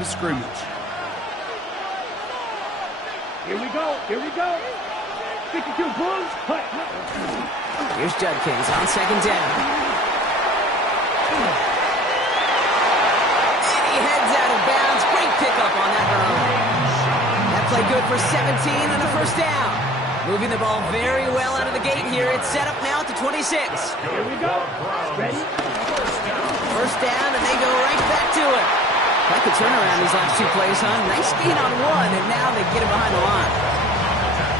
line of scrimmage. Here we go. 52 Bulls. Here's Judkins on second down. And he heads out of bounds. Great pickup on that run. That play good for 17 and a first down. Moving the ball very well out of the gate here. It's set up now at the 26. Here we go. Ready? First down, and they go right back to it. Quite the turnaround these last two plays, huh? Nice gain on one, and now they get him behind the line.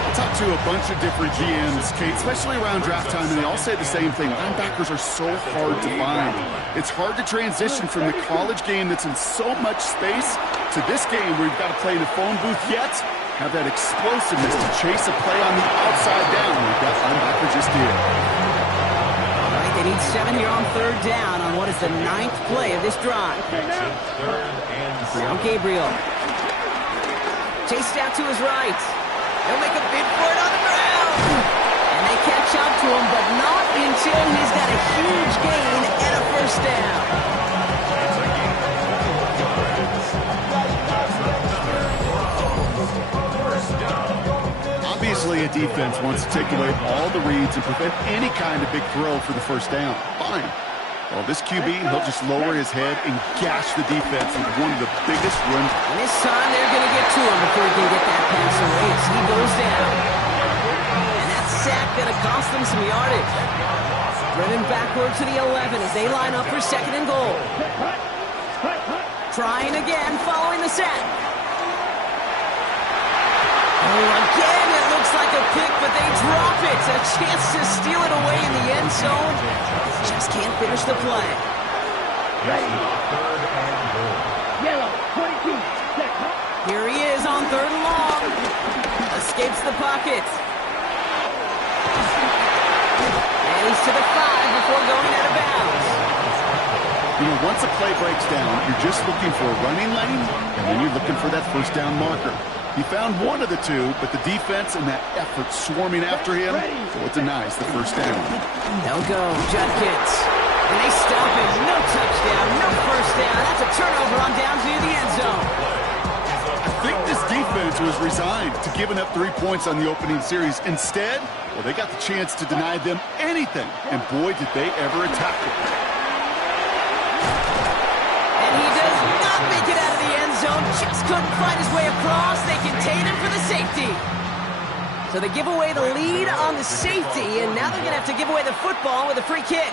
I talked to a bunch of different GMs, Kate, especially around draft time, and they all say the same thing. Linebackers are so hard to find. It's hard to transition from the college game that's in so much space to this game where you've got to play in the phone booth, yet have that explosiveness to chase a play on the outside down like that linebacker just did. All right, they need 7 here on third down on what is the 9th play of this drive. Now Gabriel. Chased out to his right. He'll make a bid for it on the ground. And they catch up to him, but not until he's got a huge gain and a first down. Obviously, a defense wants to take away all the reads and prevent any kind of big throw for the first down. Fine. Well, this QB, he'll just lower his head and gash the defense with one of the biggest runs. And this time, they're going to get to him before he can get that pass away as he goes down. And that sack going to cost them some yardage. Driven backward to the 11 as they line up for second and goal. Trying again following the sack. Oh, again, it looks like a pick, but they drop it. A chance to steal it away in the end zone. Just can't finish the play. Ready. Yellow, 22. Set. Here he is on third and long. Escapes the pocket. And he's to the 5 before going out of bounds. You know, once a play breaks down, you're just looking for a running lane, and then you're looking for that first down marker. He found one of the two, but the defense and that effort swarming after him, so it denies the first down. They'll go, Judkins. And they stop him. No touchdown, no first down. That's a turnover on down to the end zone. I think this defense was resigned to giving up 3 points on the opening series. Instead, well, they got the chance to deny them anything, and boy, did they ever attack it. And he does not make it out of the end zone. Just couldn't find his way across. They contain him for the safety. So they give away the lead on the safety, and now they're going to have to give away the football with a free kick.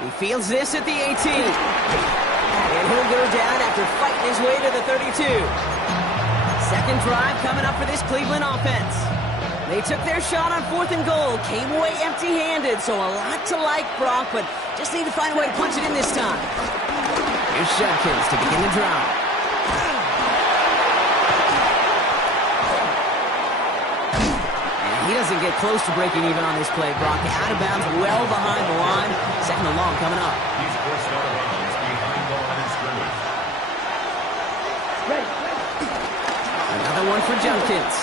He fields this at the 18. And he'll go down after fighting his way to the 32. Second drive coming up for this Cleveland offense. They took their shot on 4th and goal, came away empty-handed, so a lot to like, Brock, but just need to find a way to punch it in this time. Here's Judkins to begin the drive. And he doesn't get close to breaking even on this play, Brock. Out of bounds, well behind the line. Second and long coming up. He's forced out of bounds behind the line of scrimmage. Another one for Judkins.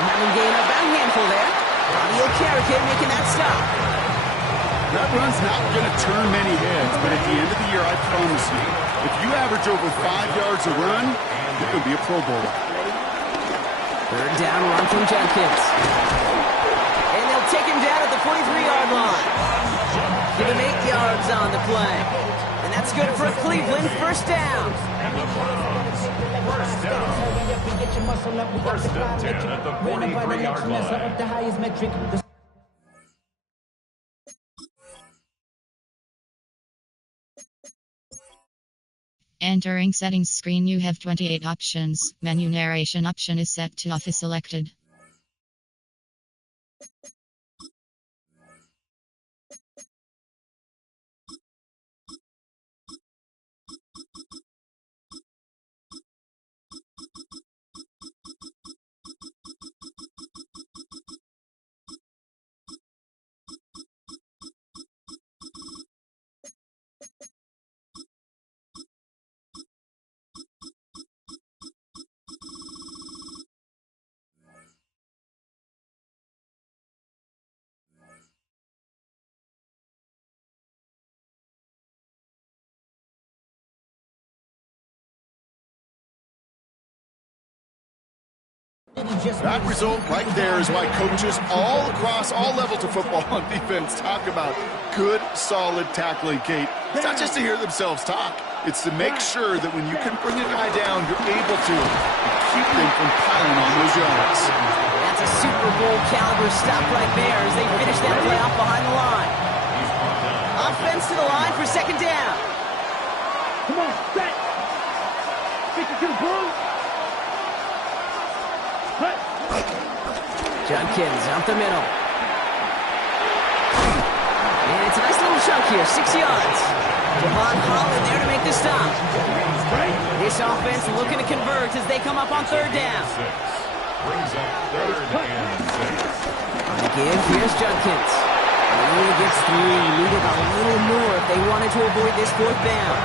Having gained about a handful there. Audio Carrican making that stop. That run's not going to turn many heads, but at the end of the year, I promise you, if you average over 5 yards a run, you could be a Pro Bowler. Third down run from Judkins. And they'll take him down at the 43-yard line. Give him 8 yards on the play. And that's good for a Cleveland first down. First and 10 at the 43-yard line. Entering settings screen, you have 28 options. Menu narration option is set to off is selected. That result right there is why coaches all across all levels of football and defense talk about good, solid tackling, Kate. It's not just to hear themselves talk. It's to make sure that when you can bring a guy down, you're able to keep them from piling on those yards. That's a Super Bowl caliber stop right there as they finish that play off behind the line. Offense to the line for second down. Come on, set. 52 Bulls. Cut. Judkins up the middle. And it's a nice little chunk here, 6 yards. Javon Holland there to make the stop. This offense looking to convert as they come up on third down. Brings up third and 6. On the give, here's Judkins. He gets through, needed a little more if they wanted to avoid this fourth down.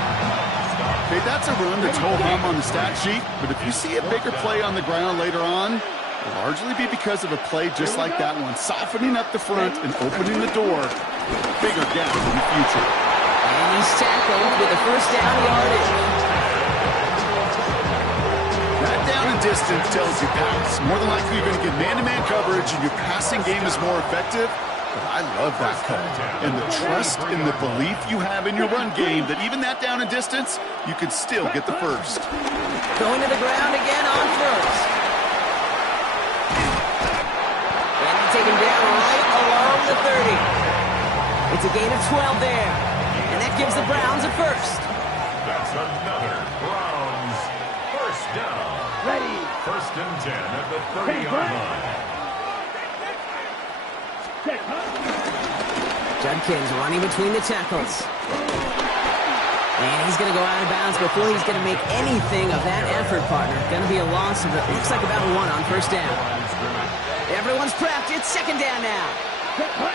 Okay, that's a run that's ho-hum on the stat sheet, but if you see a bigger play on the ground later on, it'll largely be because of a play just like that one, softening up the front and opening the door with a bigger gap in the future. And he's tackled with a first down yardage. That down and distance tells you pass. More than likely you're going to get man-to-man coverage and your passing game is more effective. But I love that cut. And the trust and the belief you have in your run game that even that down and distance, you can still get the first. Going to the ground again on first. And they take him down right along the 30. It's a gain of 12 there. And that gives the Browns a first. That's another Browns first down. Ready. First and 10 at the 30-yard line. Set, huh? Judkins running between the tackles. And he's going to go out of bounds before he's going to make anything of that effort, partner. Going to be a loss of it. Looks like about 1 on first down. Everyone's prepped. It's second down now. Set, huh?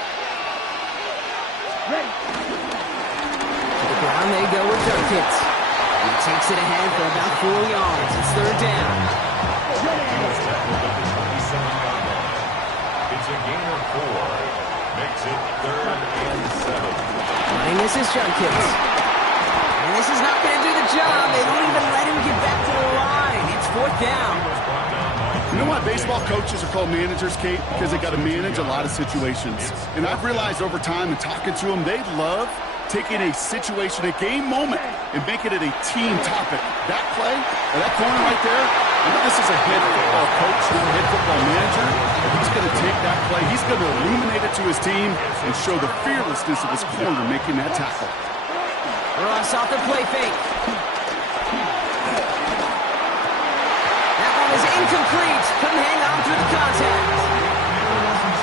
Ready. To the ground they go with Judkins. He takes it ahead for about 4 yards. It's third down. It's a gain of 4. Makes it third and 7. Running this is Judkins. And this is not going to do the job. They don't even let him get back to the line. It's fourth down. You know why baseball coaches are called managers, Kate? Because they got to manage a lot of situations. And I've realized over time in talking to them, they love taking a situation, a game moment, and making it a team topic. That play, or that corner right there, I know this is a head football coach, not a head football manager, but he's going to take that play, he's going to illuminate it to his team and show the fearlessness of his corner making that tackle. Ross off the play fake. That one is incomplete. Couldn't hang on through the contact.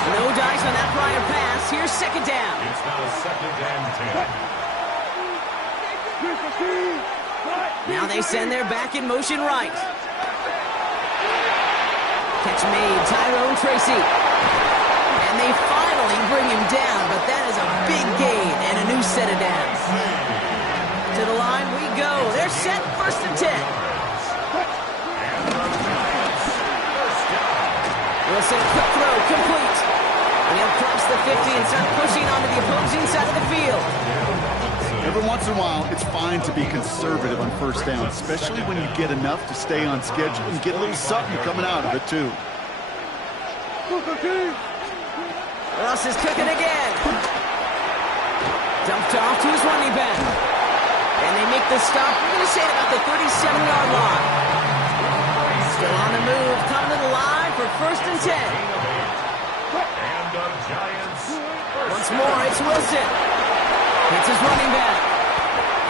No dice on that prior pass. Here's second down. It's now second and 10. Now they send their back in motion right. Catch made, Tyrone Tracy. And they finally bring him down, but that is a big gain and a new set of downs. To the line we go. They're set, first and 10. Wilson, quick throw, complete. And he'll cross the 50 and start pushing onto the opposing side of the field. Every once in a while, it's fine to be conservative on first down, especially when you get enough to stay on schedule and get a little something coming out of it, too. Ross is cooking again. Dumped off to his running back. And they make the stop, we're going to say at about the 37-yard line. Still on the move, coming to the line for first and 10. And the Giants. Once more, it's Wilson. Hits his running back.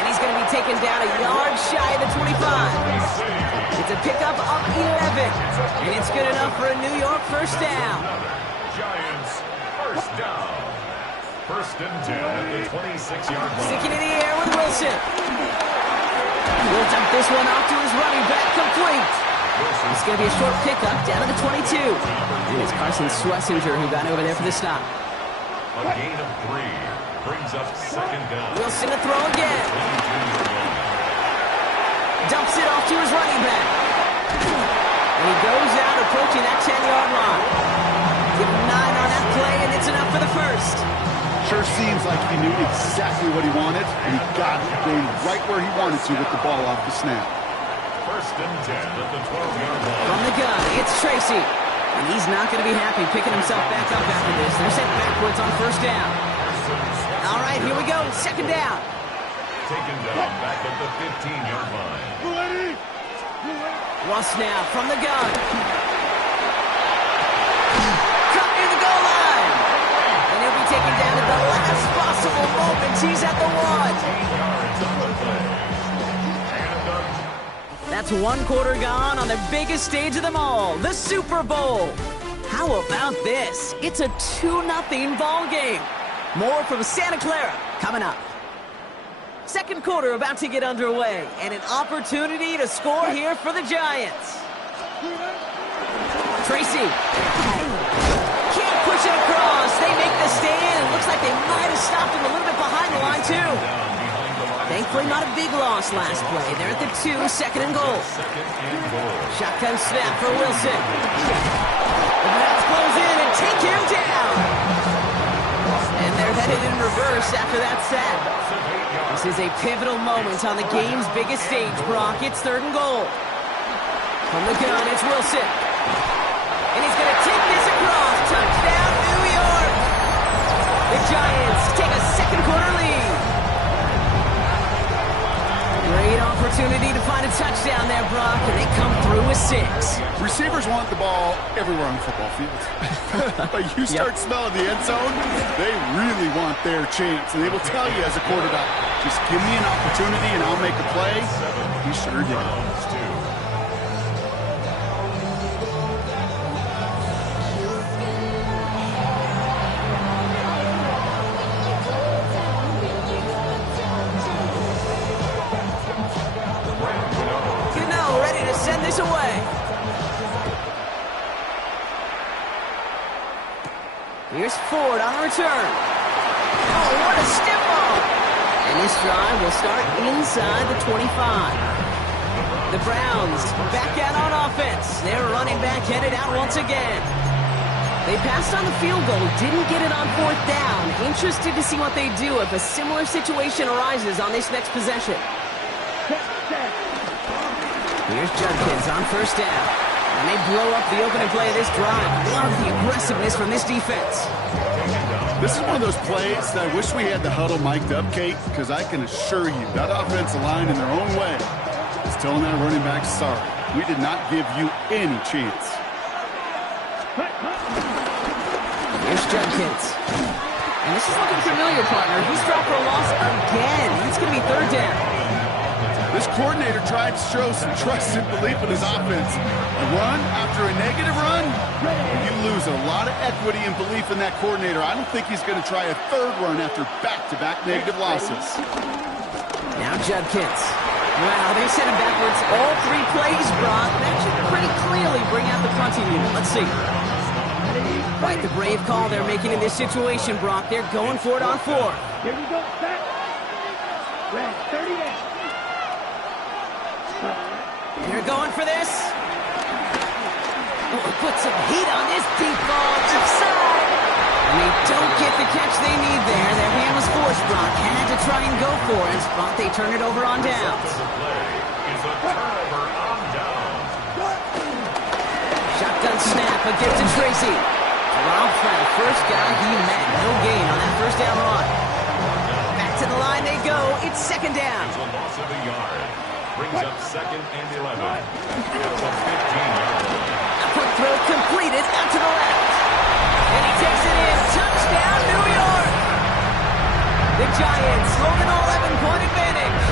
And he's going to be taken down a yard shy of the 25. It's a pickup of 11. And it's good enough for a New York first down. Giants first down. First and 10 at the 26-yard line. Sticking in the air with Wilson. He'll dump this one off to his running back, complete. It's going to be a short pickup down to the 22. And it's Carson Schlesinger who got over there for the stop. A gain of 3 brings up second down. Wilson to throw again. Dumps it off to his running back. And he goes out approaching that 10-yard line. Give him 9 on that play, and it's enough for the first. Sure seems like he knew exactly what he wanted, and he got it going right where he wanted to with the ball off the snap. First and 10 at the 12-yard line. From the gun, it's Tracy. And he's not going to be happy picking himself back up after this. They're sent backwards on first down. All right, here we go. Second down. Taken down back at the 15-yard line. Russ now from the gun. Cut near the goal line. And he'll be taken down at the last possible moment. He's at the 1. That's one quarter gone on the biggest stage of them all, the Super Bowl. How about this? It's a 2-0 ball game. More from Santa Clara coming up. Second quarter about to get underway, and an opportunity to score here for the Giants. Tracy. Can't push it across. They make the stand. It looks like they might have stopped him a little bit behind the line, too. Thankfully, not a big loss last play. They're at the 2, second and goal. Shotgun snap for Wilson. The Browns close in and take him down. And they're headed in reverse after that sack. This is a pivotal moment on the game's biggest stage, Brock. It's third and goal. From the gun, it's Wilson. And he's going to take this across. Touchdown, New York. The Giants take a second quarter lead. Great opportunity to find a touchdown there, Brock, and they come through with 6. Receivers want the ball everywhere on the football field. But you start smelling the end zone, they really want their chance. And they will tell you as a quarterback, just give me an opportunity and I'll make a play. He sure did. Send this away. Here's Ford on the return. Oh, what a stiff ball. And this drive will start inside the 25. The Browns back out on offense. Their running back headed out once again. They passed on the field goal, didn't get it on fourth down. Interested to see what they do if a similar situation arises on this next possession. Here's Judkins on first down. And they blow up the opening play of this drive. Love the aggressiveness from this defense. This is one of those plays that I wish we had the huddle mic'd up, Kate, because I can assure you that offensive line in their own way is telling that running back, sorry, we did not give you any chance. Here's Judkins. And this is looking familiar, partner. He's dropped for a loss again. It's going to be third down. This coordinator tried to show some trust and belief in his offense. A run after a negative run, you lose a lot of equity and belief in that coordinator. I don't think he's going to try a third run after back-to-back negative losses. Now Judkins. Wow, they sent him backwards all 3 plays, Brock. That should pretty clearly bring out the punting unit. Let's see. Quite the brave call they're making in this situation, Brock. They're going for it on 4. Here we go, set. Red, 38. They're going for this. Oh, put some heat on this deep ball. Offside. And they don't get the catch they need there. Their hand was forced, Brock. Had to try and go for it, but they turn it over on downs. Shotgun snap, a gift to Tracy. Rob for the first guy he met. No gain on that first down run. Back to the line they go. It's second down. Brings up second and 11. A 15-yard line. Quick throw completed out to the left. And he takes it in. Touchdown, New York. The Giants hold an 11-point advantage.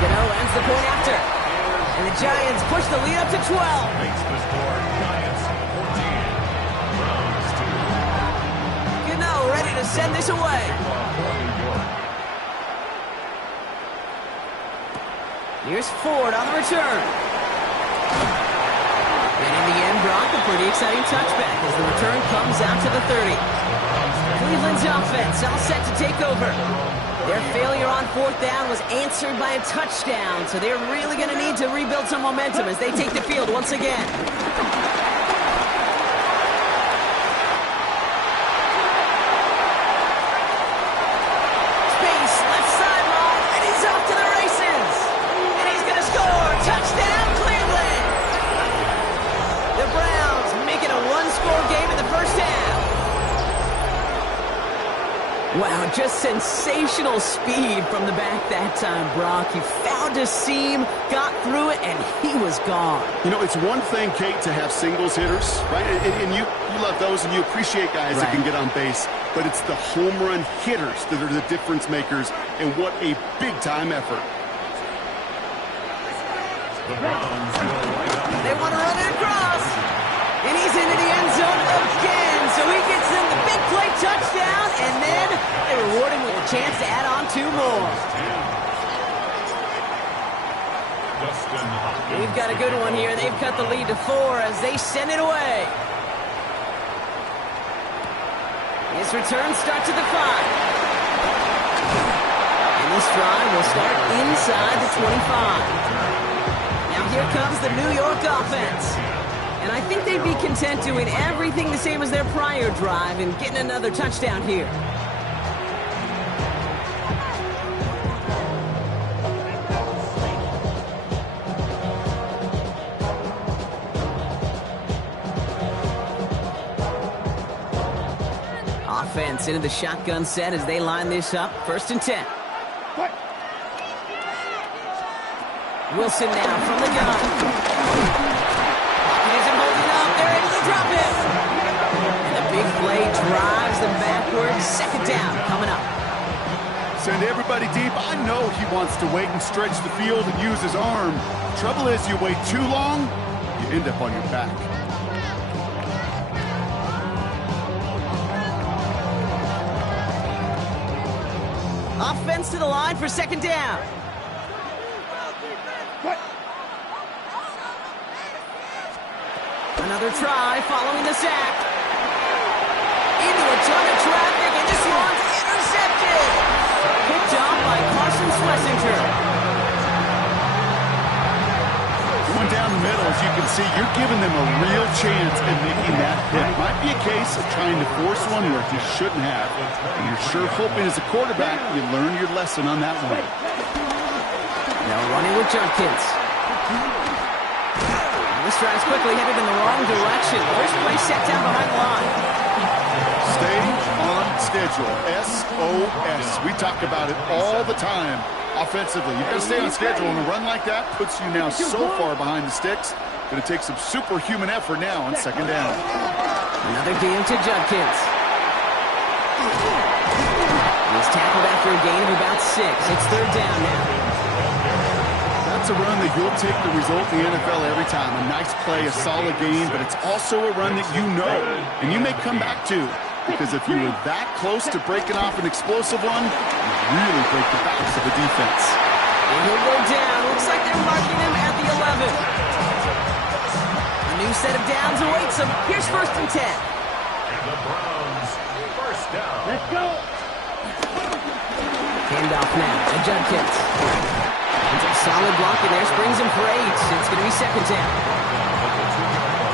Gano ends the point after. And the Giants push the lead up to 12. Makes the score Giants 14. Browns 2. Gano ready to send this away. Here's Ford on the return. And in the end, Brock, a pretty exciting touchback as the return comes out to the 30. Cleveland's offense all set to take over. Their failure on fourth down was answered by a touchdown, so they're really going to need to rebuild some momentum as they take the field once again. Space, left side. Wow, just sensational speed from the back that time, Brock. He found a seam, got through it, and he was gone. You know, it's one thing, Kate, to have singles hitters, right? And you love those, and you appreciate guys that can get on base. But it's the home run hitters that are the difference makers, and what a big-time effort. They want to run it across. And he's into the end zone again. So he gets in the big play touchdown, and then they reward him with a chance to add on 2 more. We've got a good one here. They've cut the lead to 4 as they send it away. His return starts at the 5. And this drive will start inside the 25. Now here comes the New York offense. And I think they'd be content doing everything the same as their prior drive and getting another touchdown here. Offense into the shotgun set as they line this up. 1st and 10. Wilson now from the gun. They're able to drop it. And the big play drives them backwards. 2nd down coming up. Send everybody deep. I know he wants to wait and stretch the field and use his arm. Trouble is, you wait too long, you end up on your back. Offense to the line for 2nd down. Another try following the sack. Into a ton of traffic, and this one's intercepted. Picked off by Carson Schlesinger. Going down the middle, as you can see, you're giving them a real chance at making that hit. Might be a case of trying to force one where you shouldn't have. And you're sure hoping as a quarterback you learn your lesson on that one. Now running with Judkins. This drive's quickly headed in the wrong direction. First play set down behind the line. Stay on schedule. SOS. We talk about it all the time offensively. You've got to stay on schedule, and a run like that puts you now so far behind the sticks. Going to take some superhuman effort now on 2nd down. Another game to Judkins. He's tackled after a gain of about 6. It's 3rd down now. That's a run that you'll take the result in the NFL every time. A nice play, a solid game, but it's also a run that you know and you may come back to, because if you were that close to breaking off an explosive one, you really break the backs of the defense. And he'll go down. Looks like they're marking him at the 11. A new set of downs awaits him. Here's 1st and 10. And the Browns, 1st down. Let's go. Handoff now to Judkins. It's a solid block in there, springs him for 8. It's going to be 2nd down.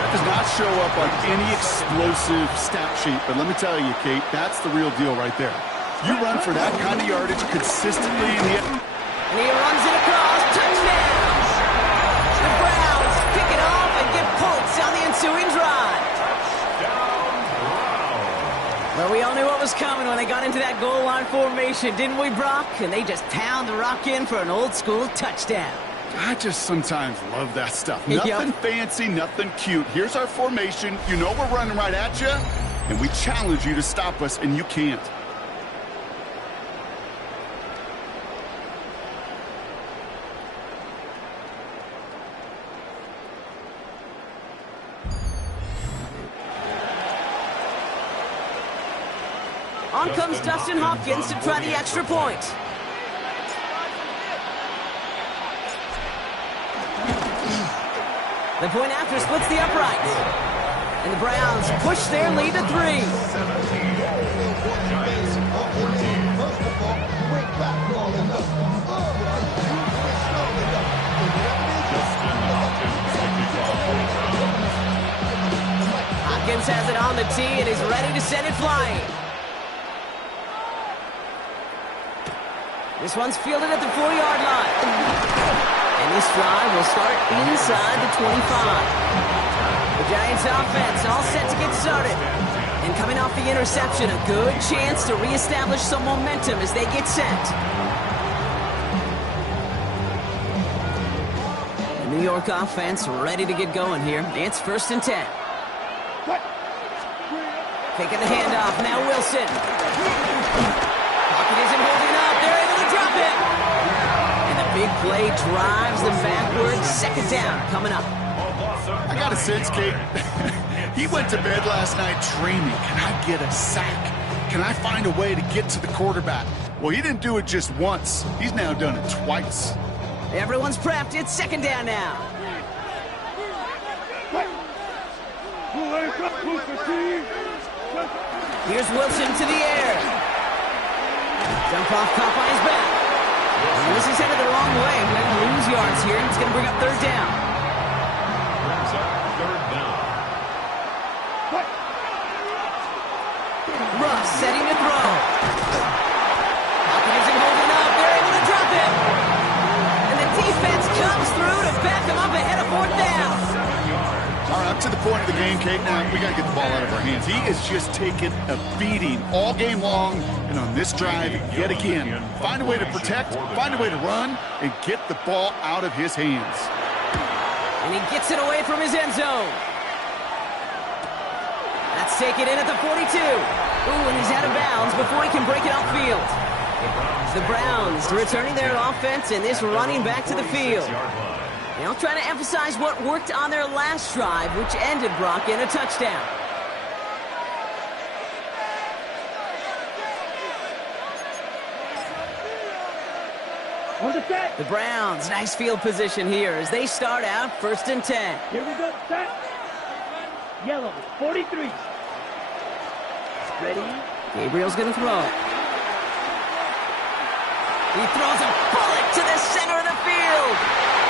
That does not show up on any explosive stat sheet, but let me tell you, Kate, that's the real deal right there. You run for that kind of yardage consistently in the... And he runs it across. Touchdown! The Browns pick it off and get points on the ensuing drive. Well, we all knew what was coming when they got into that goal line formation, didn't we, Brock? And they just pound the rock in for an old-school touchdown. I just sometimes love that stuff. Yep. Nothing fancy, nothing cute. Here's our formation. You know we're running right at you, and we challenge you to stop us, and you can't. On comes Dustin Hopkins to try the extra point. The point after splits the uprights. And the Browns push their lead to 3. Hopkins has it on the tee and is ready to send it flying. This one's fielded at the 4-yard line. And this drive will start inside the 25. The Giants offense all set to get started. And coming off the interception, a good chance to reestablish some momentum as they get set. The New York offense ready to get going here. It's 1st and 10. Taking the handoff, now Wilson. Pocket isn't holding up, they're able to drop it. And the big play drives them backwards. 2nd down coming up. I got a sense, Kate. He went to bed last night dreaming, can I get a sack? Can I find a way to get to the quarterback? Well, he didn't do it just once. He's now done it twice. Everyone's prepped. It's 2nd down now. Here's Wilson to the air. Dump off, caught on his back. And this is headed the wrong way. We're going to lose yards here. It's going to bring up 3rd down. Brings up 3rd down. Russ setting to throw. Pocket isn't holding up. They're able to drop it. And the defense comes through to back them up ahead of 4th down. All right, up to the point of the game, Kate. Now, we got to get the ball out of our hands. He is just taking a beating all game long. And on this drive, yet again, find a way to protect, find a way to run, and get the ball out of his hands. And he gets it away from his end zone. That's taken in at the 42. Ooh, and he's out of bounds before he can break it upfield. The Browns returning their offense and this running back to the field. They'll try to emphasize what worked on their last drive, which ended, Brock, in a touchdown. On the set. The Browns, nice field position here as they start out 1st and 10. Here we go, set. Yellow, 43. Ready? Gabriel's going to throw. He throws a bullet to the center of the field.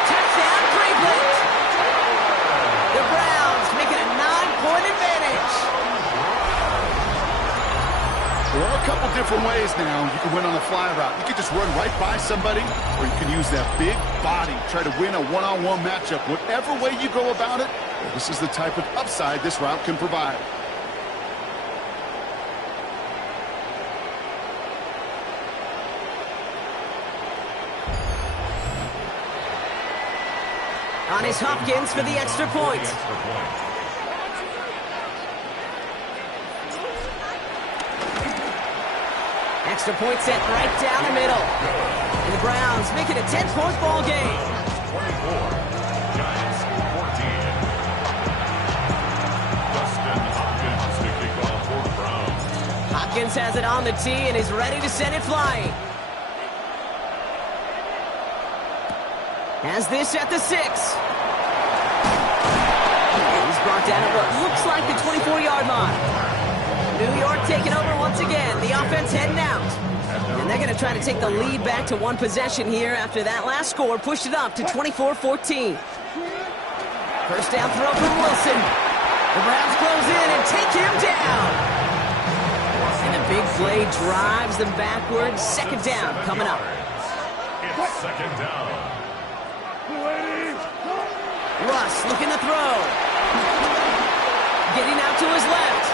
Touchdown, Cleveland. The Browns make it a 9-point advantage. There are a couple different ways now. You can win on the fly route. You can just run right by somebody, or you can use that big body, try to win a one-on-one matchup. Whatever way you go about it, this is the type of upside this route can provide. On is Hopkins for the extra point. Extra point set right down the middle. And the Browns make it a 10-point ball game. 24, Giants 14. Dustin Hopkins to kick off for the Browns. Hopkins has it on the tee and is ready to send it flying. Has this at the 6. He's brought down at what looks like the 24-yard line. New York taking over once again. The offense heading out. And they're going to try to take the lead back to one possession here after that last score pushed it up to 24-14. First down throw from Wilson. The Browns close in and take him down. And a big play drives them backwards. 2nd down coming up. It's 2nd down. Russ looking to throw. Getting out to his left.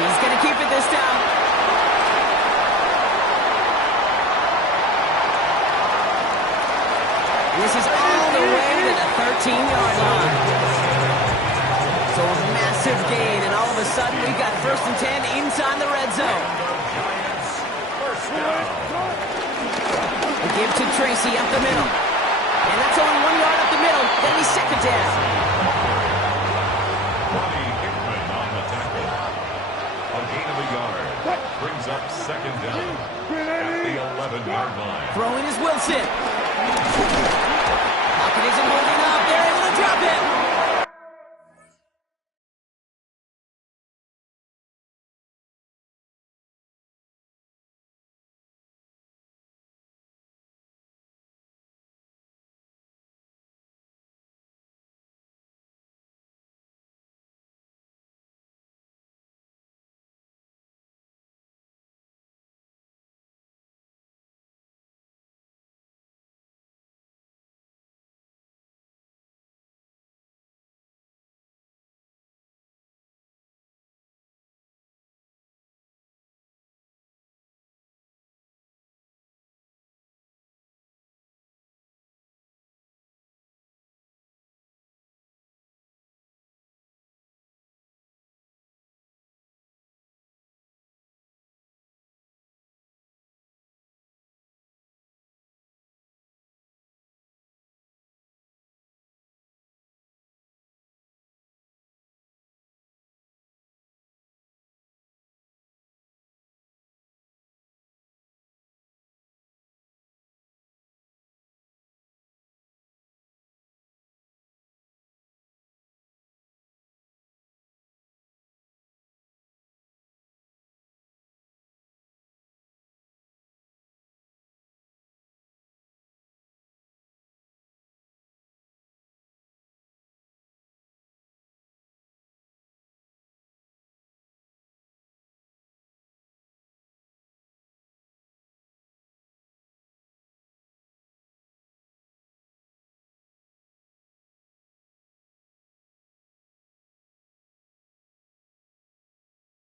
He's going to keep it this time. This is all the way to the 13-yard line. So a massive gain, and all of a sudden we've got 1st and 10 inside the red zone. The give to Tracy up the middle. And that's only 1 yard up the middle. Then he's 2nd down. Ronnie Hickman on the tackle. A gain of a yard. Brings up 2nd down at the 11-yard line. Throwing is Wilson. Pocket isn't holding up. They're able to drop it.